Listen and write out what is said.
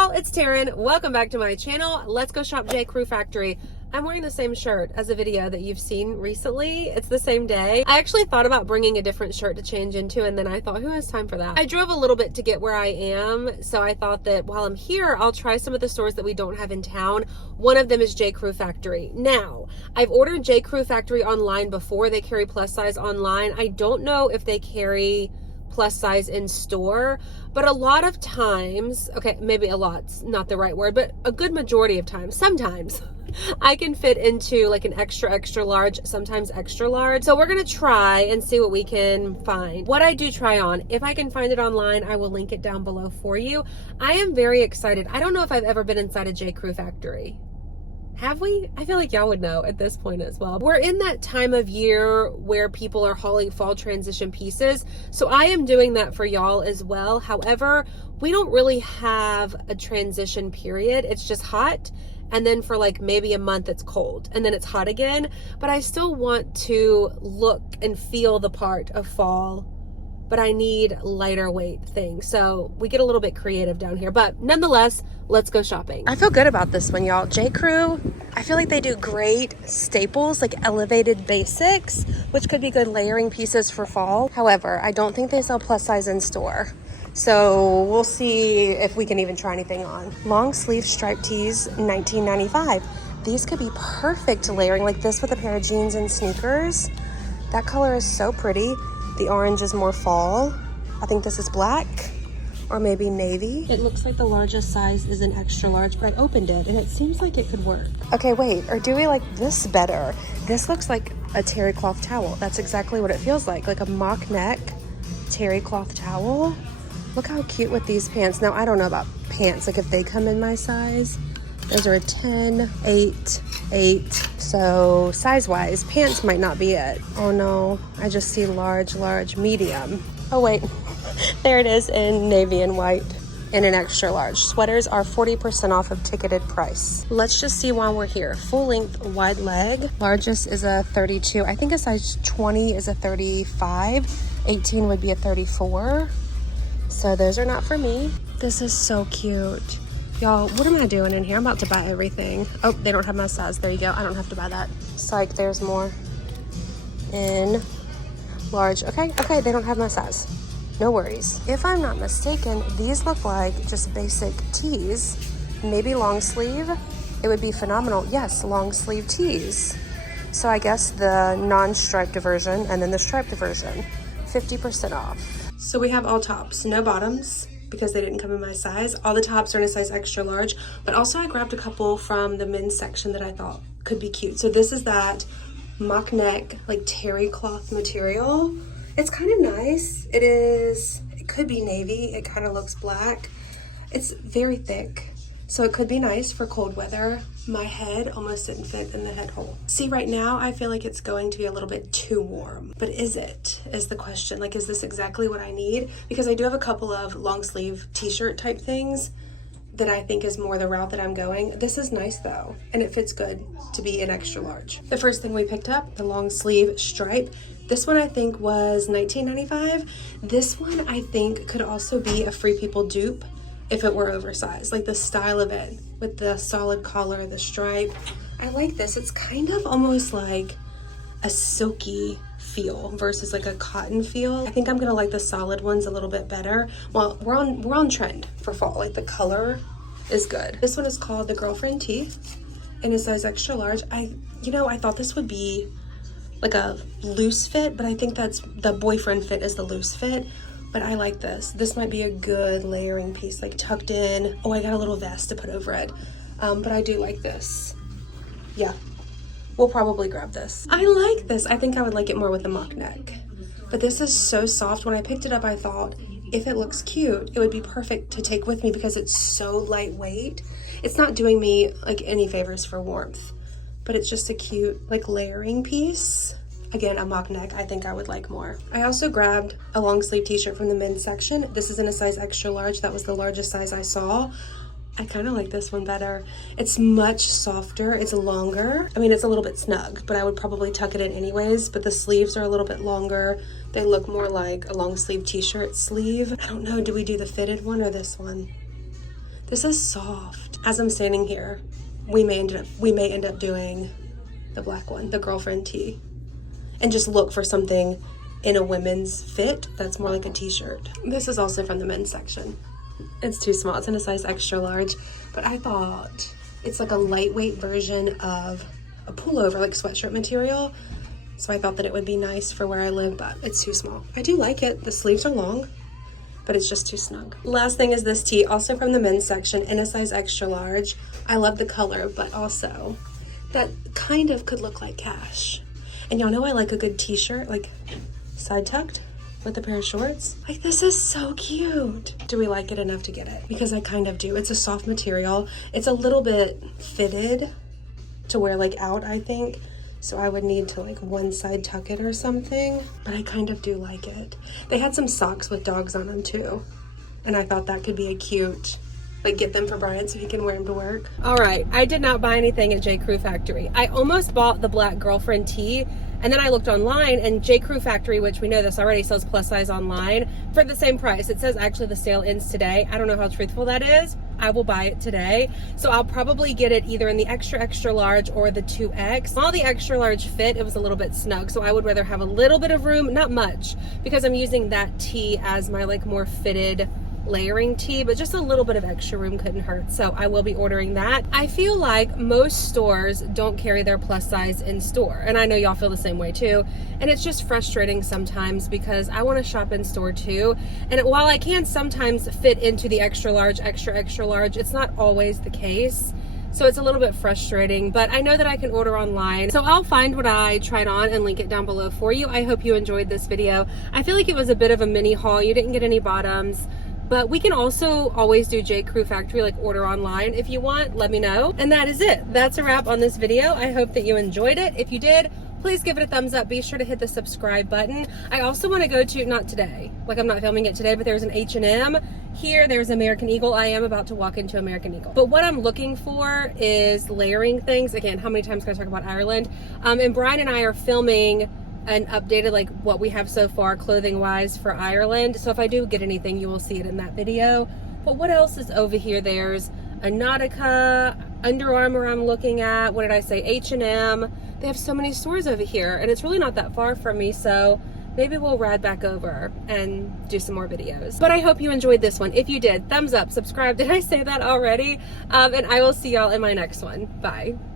y'all, it's Taren. Welcome back to my channel. Let's go shop JCrew Factory. I'm wearing the same shirt as a video that you've seen recently. It's the same day. I actually thought about bringing a different shirt to change into, and then I thought, who has time for that? I drove a little bit to get where I am, so I thought that while I'm here, I'll try some of the stores that we don't have in town. One of them is JCrew Factory. Now, I've ordered JCrew Factory online before. They carry plus size online. I don't know if they carry plus size in store, but a lot of times, okay, maybe a lot's not the right word, but a good majority of times, sometimes I can fit into like an extra large, sometimes extra large. So we're gonna try and see what we can find. What I do try on, if I can find it online, I will link it down below for you. I am very excited. I don't know if I've ever been inside a JCrew Factory. Have we? I feel like y'all would know at this point as well. We're in that time of year where people are hauling fall transition pieces. So I am doing that for y'all as well. However, we don't really have a transition period. It's just hot. And then for like maybe a month it's cold and then it's hot again. But I still want to look and feel the part of fall, but I need lighter weight things. So we get a little bit creative down here, but nonetheless, let's go shopping. I feel good about this one, y'all. JCrew, I feel like they do great staples, like elevated basics, which could be good layering pieces for fall. However, I don't think they sell plus size in store. So we'll see if we can even try anything on. Long sleeve striped tees, $19.95. These could be perfect layering like this with a pair of jeans and sneakers. That color is so pretty. The orange is more fall. I think this is black or maybe navy. It looks like the largest size is an extra large, but I opened it and it seems like it could work. Okay, wait, or do we like this better? This looks like a terry cloth towel. That's exactly what it feels like a mock neck terry cloth towel. Look how cute with these pants. Now, I don't know about pants, like if they come in my size. Those are a 10, 8, 8. So size-wise, pants might not be it. Oh no, I just see large, medium. Oh wait, there it is in navy and white in an extra large. Sweaters are 40% off of ticketed price. Let's just see while we're here. Full length, wide leg. Largest is a 32. I think a size 20 is a 35. 18 would be a 34. So those are not for me. This is so cute. Y'all, what am I doing in here? I'm about to buy everything. Oh, they don't have my size. There you go. I don't have to buy that. Psych, there's more. In large. Okay, they don't have my size. No worries. If I'm not mistaken, these look like just basic tees. Maybe long sleeve. It would be phenomenal. Yes, long sleeve tees. So I guess the non-striped version and then the striped version. 50% off. So we have all tops, no bottoms, because they didn't come in my size. All the tops are in a size extra large, but also I grabbed a couple from the men's section that I thought could be cute. So this is that mock neck, like terry cloth material. It's kind of nice. It could be navy. It kind of looks black. It's very thick, so it could be nice for cold weather. My head almost didn't fit in the head hole. See, right now, I feel like it's going to be a little bit too warm. But is the question. Like, is this exactly what I need? Because I do have a couple of long sleeve t-shirt type things that I think is more the route that I'm going. This is nice though, and it fits good to be an extra large. The first thing we picked up, the long sleeve stripe. This one I think was $19.95. This one I think could also be a Free People dupe if it were oversized, like the style of it with the solid collar, the stripe. I like this. It's kind of almost like a silky feel versus like a cotton feel. I think I'm gonna like the solid ones a little bit better. Well, we're on trend for fall. Like the color is good. This one is called the Girlfriend Tee in a size extra large. I thought this would be like a loose fit, but I think that's the boyfriend fit is the loose fit. But I like this. This might be a good layering piece, like tucked in. Oh, I got a little vest to put over it. But I do like this. Yeah, we'll probably grab this. I like this. I think I would like it more with the mock neck. But this is so soft. When I picked it up, I thought, if it looks cute, it would be perfect to take with me because it's so lightweight. It's not doing me like any favors for warmth, but it's just a cute like layering piece. Again, a mock neck, I think I would like more. I also grabbed a long sleeve t-shirt from the men's section. This is in a size extra large. That was the largest size I saw. I kind of like this one better. It's much softer, it's longer. I mean, it's a little bit snug, but I would probably tuck it in anyways, but the sleeves are a little bit longer. They look more like a long sleeve t-shirt sleeve. I don't know, do we do the fitted one or this one? This is soft. As I'm standing here, we may end up doing the black one, the girlfriend tee, and just look for something in a women's fit that's more like a t-shirt. This is also from the men's section. It's too small. It's in a size extra large, but I thought it's like a lightweight version of a pullover, like sweatshirt material. So I thought that it would be nice for where I live, but it's too small. I do like it. The sleeves are long, but it's just too snug. Last thing is this tee, also from the men's section, in a size extra large. I love the color, but also that kind of could look like cash. And y'all know I like a good t-shirt, like side tucked with a pair of shorts. Like, this is so cute. Do we like it enough to get it? Because I kind of do. It's a soft material. It's a little bit fitted to wear like out, I think. So I would need to like one side tuck it or something, but I kind of do like it. They had some socks with dogs on them too. And I thought that could be a cute, like, get them for Brian so he can wear them to work. All right, I did not buy anything at JCrew Factory. I almost bought the black girlfriend tee, and then I looked online, and JCrew Factory, which we know this already, sells plus size online for the same price. It says actually the sale ends today. I don't know how truthful that is. I will buy it today. So I'll probably get it either in the extra, extra large or the 2X. While the extra large fit, it was a little bit snug. So I would rather have a little bit of room, not much, because I'm using that tee as my like more fitted layering tee, but just a little bit of extra room couldn't hurt. So I will be ordering that. I feel like most stores don't carry their plus size in store, and I know y'all feel the same way too, and it's just frustrating sometimes because I want to shop in store too, and while I can sometimes fit into the extra large, extra large, it's not always the case. So it's a little bit frustrating, but I know that I can order online. So I'll find what I tried on and link it down below for you. I hope you enjoyed this video. I feel like it was a bit of a mini haul. You didn't get any bottoms, but we can also always do JCrew Factory, like order online. If you want, let me know. And that is it. That's a wrap on this video. I hope that you enjoyed it. If you did, please give it a thumbs up. Be sure to hit the subscribe button. I also want to go to, not today, like I'm not filming it today, but there's an H&M. Here, there's American Eagle. I am about to walk into American Eagle. But what I'm looking for is layering things. Again, how many times can I talk about Ireland? And Brian and I are filming an updated, like what we have so far clothing wise for Ireland. So if I do get anything, you will see it in that video. But what else is over here? There's a Nautica, Under Armour I'm looking at. What did I say? H&M. They have so many stores over here, and it's really not that far from me. So maybe we'll ride back over and do some more videos. But I hope you enjoyed this one. If you did, thumbs up, subscribe. Did I say that already? And I will see y'all in my next one. Bye.